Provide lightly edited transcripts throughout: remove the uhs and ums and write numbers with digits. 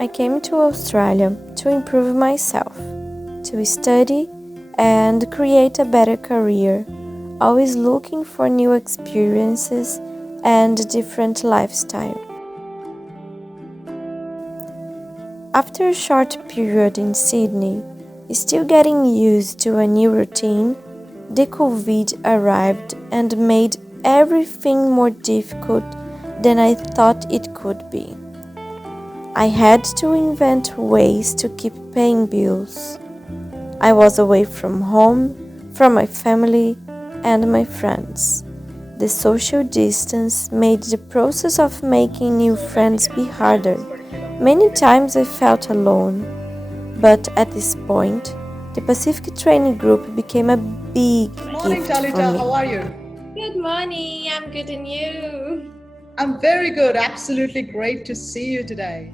I came to Australia to improve myself, to study and create a better career, always looking for new experiences and different lifestyle. After a short period in Sydney, still getting used to a new routine, the COVID arrived and made everything more difficult than I thought it could be. I had to invent ways to keep paying bills. I was away from home, from my family and my friends. The social distance made the process of making new friends be harder. Many times I felt alone, but at this point, the Pacific Training Group became a big Morning, gift Talita. for me. How are you? Good morning. I'm good, and you? I'm very good. Absolutely great to see you today.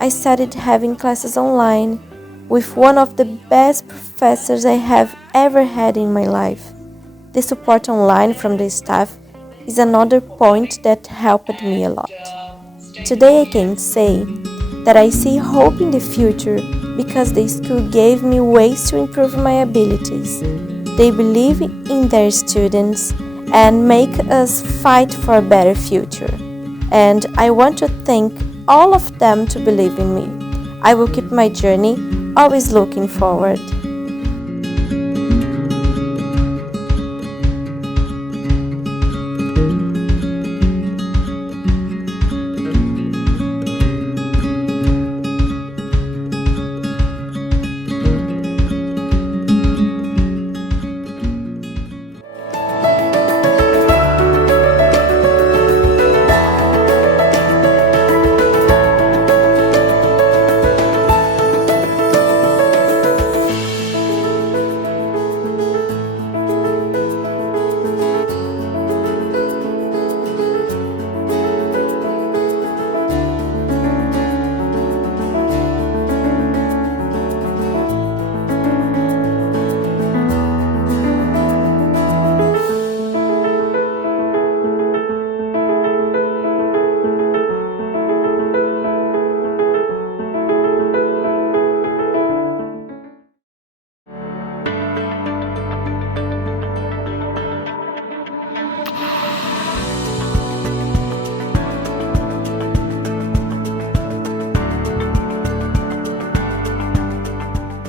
I started having classes online with one of the best professors I have ever had in my life. The support online from the staff is another point that helped me a lot. Today I can say that I see hope in the future because the school gave me ways to improve my abilities. They believe in their students and make us fight for a better future. And I want to thank all of them to believe in me. I will keep my journey always looking forward.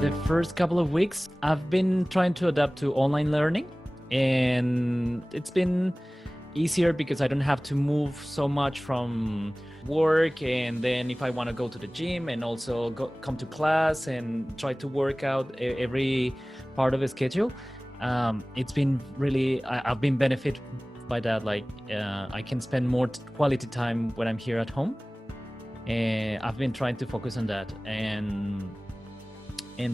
The first couple of weeks, I've been trying to adapt to online learning, and it's been easier because I don't have to move so much from work, and then if I want to go to the gym and also come to class and try to work out every part of the schedule, it's been really, I've been benefited by that. Like I can spend more quality time when I'm here at home, and I've been trying to focus on that, and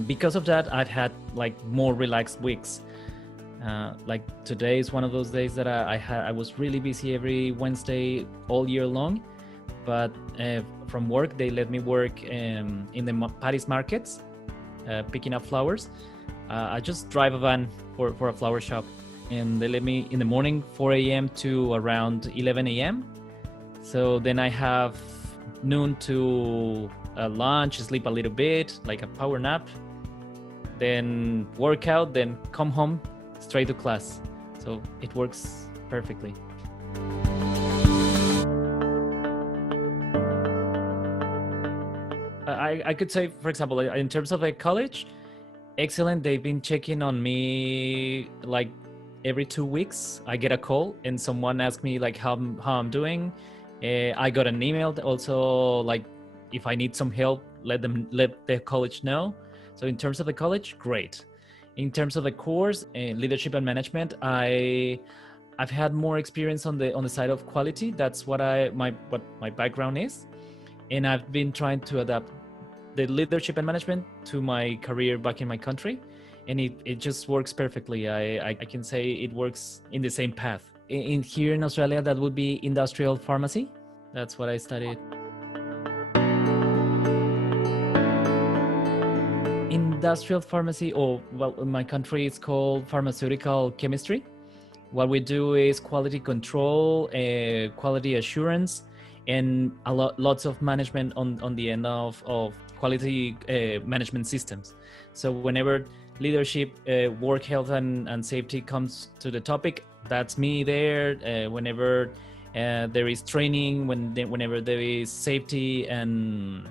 because of that, I've had like more relaxed weeks. Like today is one of those days that I was really busy every Wednesday all year long, but from work they let me work in the Paris markets, picking up flowers. I just drive a van for a flower shop, and they let me in the morning 4 a.m. to around 11 a.m. So then I have noon to lunch, sleep a little bit, like a power nap, then work out, then come home straight to class. So it works perfectly. I could say, for example, in terms of a college, excellent. They've been checking on me like every 2 weeks. I get a call and someone asks me like how I'm doing, I got an email also, like if I need some help, let the college know. So in terms of the college, great. In terms of the course, leadership and management, I've had more experience on the side of quality. That's what my background is, and I've been trying to adapt the leadership and management to my career back in my country, and it just works perfectly. I can say it works in the same path. In here in Australia, that would be industrial pharmacy. That's what I studied. Industrial pharmacy, or well, in my country it's called pharmaceutical chemistry. What we do is quality control, quality assurance, and lots of management on the end of quality management systems. So whenever leadership, work health and safety comes to the topic, that's me there. Whenever there is training, whenever there is safety, and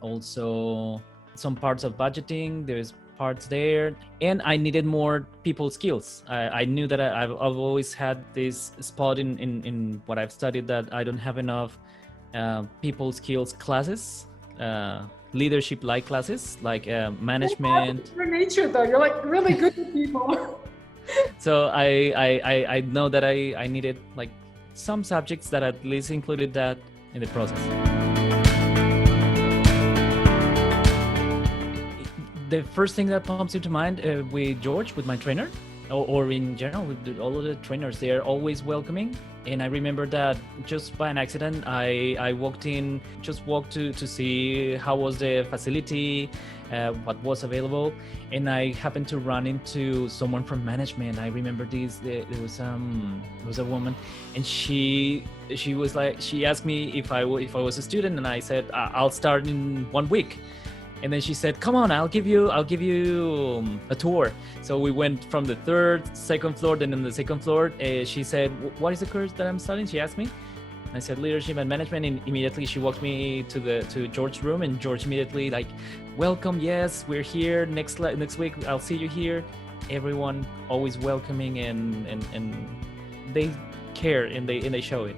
also some parts of budgeting, there's parts there. And I needed more people skills. I knew that I've always had this spot in what I've studied, that I don't have enough people skills classes, leadership like classes, like management. Your nature though, you're like really good with people. So I know that I needed like some subjects that at least included that in the process. The first thing that pops into mind with George, with my trainer, or in general with all of the trainers, they are always welcoming. And I remember that just by an accident, I walked to see how was the facility, what was available, and I happened to run into someone from management. I remember there was a woman, and she was like, she asked me if I was a student, and I said I'll start in 1 week. And then she said, "Come on, I'll give you a tour." So we went from the second floor, then on the second floor, she said, "What is the course that I'm studying?" She asked me. I said leadership and management, and immediately she walked me to George's room, and George immediately like, "Welcome, yes, we're here. Next week, I'll see you here." Everyone always welcoming, and they care, and they show it.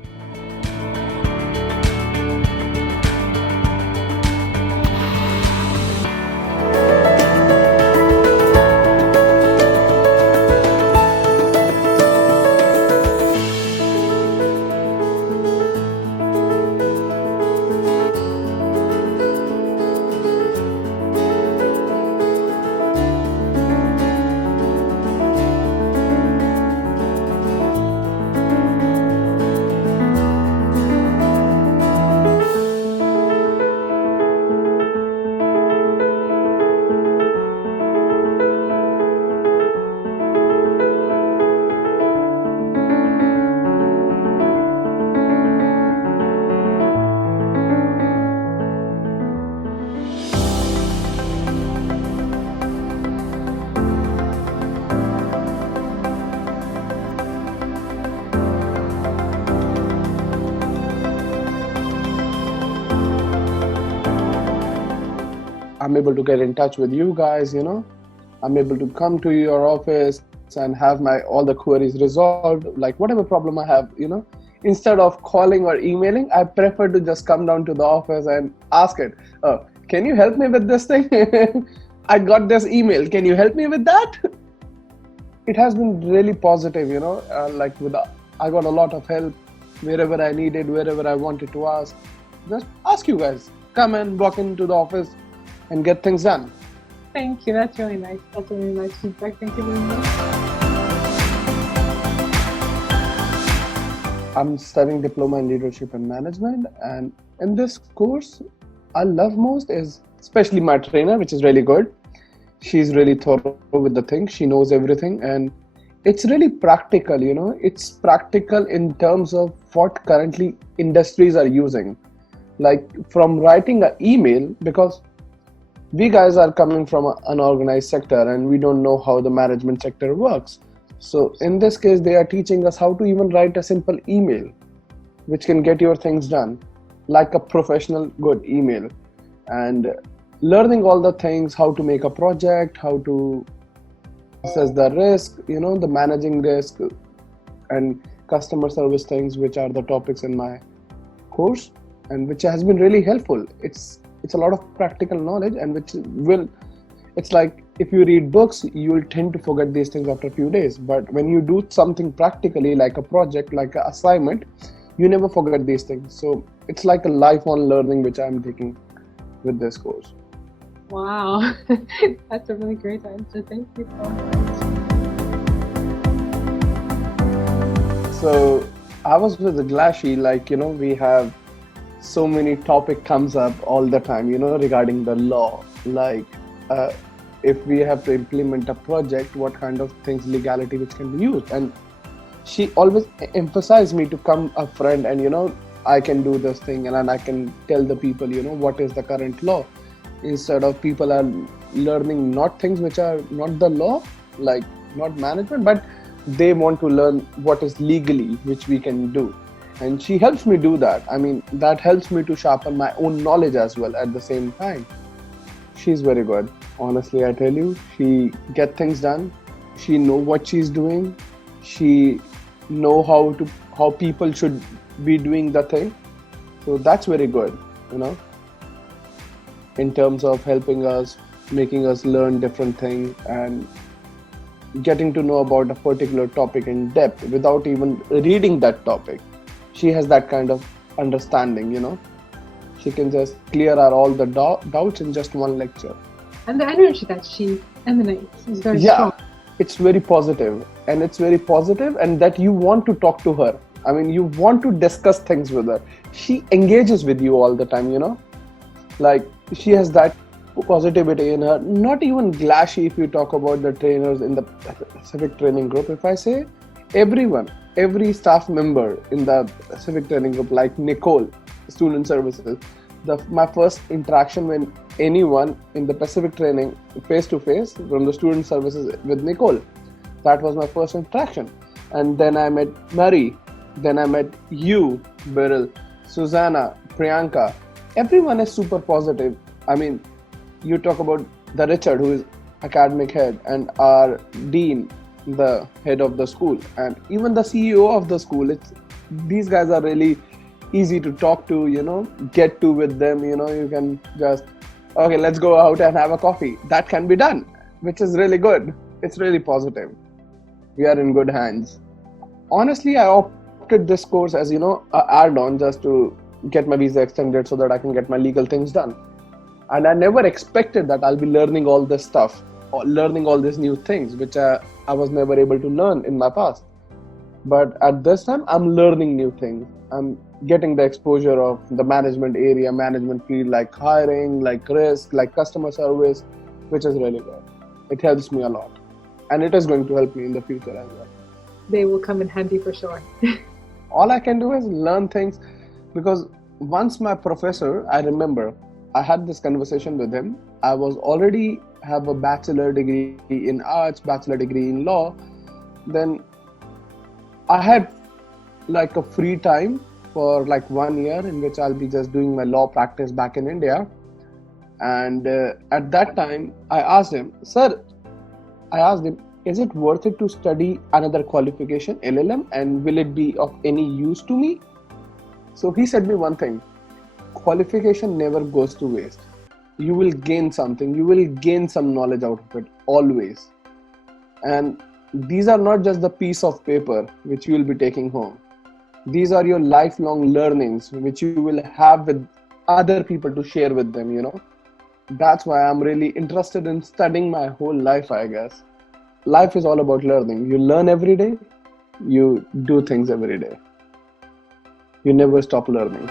I'm able to get in touch with you guys, I'm able to come to your office and have all the queries resolved, like whatever problem I have, instead of calling or emailing, I prefer to just come down to the office and ask it. Oh, can you help me with this thing? I got this email. Can you help me with that? It has been really positive, I got a lot of help wherever I needed, wherever I wanted to ask. Just ask you guys. Come and walk into the office and get things done. Thank you. That's really nice. That's a really nice feedback. Thank you very much. I'm studying Diploma in Leadership and Management, and in this course, I love most is especially my trainer, which is really good. She's really thorough with the things. She knows everything, and it's really practical, It's practical in terms of what currently industries are using. Like from writing an email, because we guys are coming from an unorganized sector and we don't know how the management sector works. So in this case, they are teaching us how to even write a simple email, which can get your things done, like a professional good email. And learning all the things, how to make a project, how to assess the risk, the managing risk, and customer service things, which are the topics in my course, and which has been really helpful. It's a lot of practical knowledge, and which will, it's like if you read books, you will tend to forget these things after a few days. But when you do something practically, like a project, like an assignment, you never forget these things. So it's like a lifelong learning which I'm taking with this course. Wow, that's a really great answer. Thank you so much. So I was with Glashi, like, we have so many topic comes up all the time, regarding the law, like if we have to implement a project, what kind of things, legality which can be used. And she always emphasized me to come a friend, and I can do this thing, and then I can tell the people, what is the current law, instead of people are learning not things which are not the law, like not management, but they want to learn what is legally which we can do. And she helps me do that. I mean, that helps me to sharpen my own knowledge as well at the same time. She's very good. Honestly, I tell you, she get things done. She know what she's doing. She know how people should be doing the thing. So that's very good, in terms of helping us, making us learn different things, and getting to know about a particular topic in depth without even reading that topic. She has that kind of understanding, She can just clear out all the doubts in just one lecture. And the energy that she emanates is very strong. It's very positive, and that you want to talk to her. I mean, you want to discuss things with her. She engages with you all the time, Like, she has that positivity in her. Not even Glashi, if you talk about the trainers in the civic training group. If I say everyone, every staff member in the civic training group, like Nicole, student services, my first interaction when anyone in the Pacific training face to face from the student services with Nicole, that was my first interaction. And then I met Mary, then I met you, Beryl, Susanna, Priyanka. Everyone is super positive. I mean, you talk about the Richard, who is academic head, and our dean, the head of the school, and even the CEO of the school. These guys are really easy to talk to, get to with them. You can just, okay, let's go out and have a coffee. That can be done, which is really good. It's really positive. We are in good hands. Honestly, I opted this course as, a add-on just to get my visa extended so that I can get my legal things done. And I never expected that I'll be learning all this stuff, or learning all these new things, which I was never able to learn in my past. But at this time, I'm learning new things. I'm getting the exposure of the management area, management field, like hiring, like risk, like customer service, which is really good. It helps me a lot. And it is going to help me in the future as well. They will come in handy for sure. All I can do is learn things, because once my professor, I remember, I had this conversation with him. I was already have a bachelor degree in arts, bachelor degree in law. Then I had like a free time for like 1 year in which I'll be just doing my law practice back in India. And at that time, I asked him, is it worth it to study another qualification, LLM, and will it be of any use to me? So he said me one thing: qualification never goes to waste. You will gain something, you will gain some knowledge out of it, always. And these are not just the piece of paper which you will be taking home. These are your lifelong learnings which you will have with other people to share with them, That's why I'm really interested in studying my whole life, I guess. Life is all about learning. You learn every day, you do things every day. You never stop learning.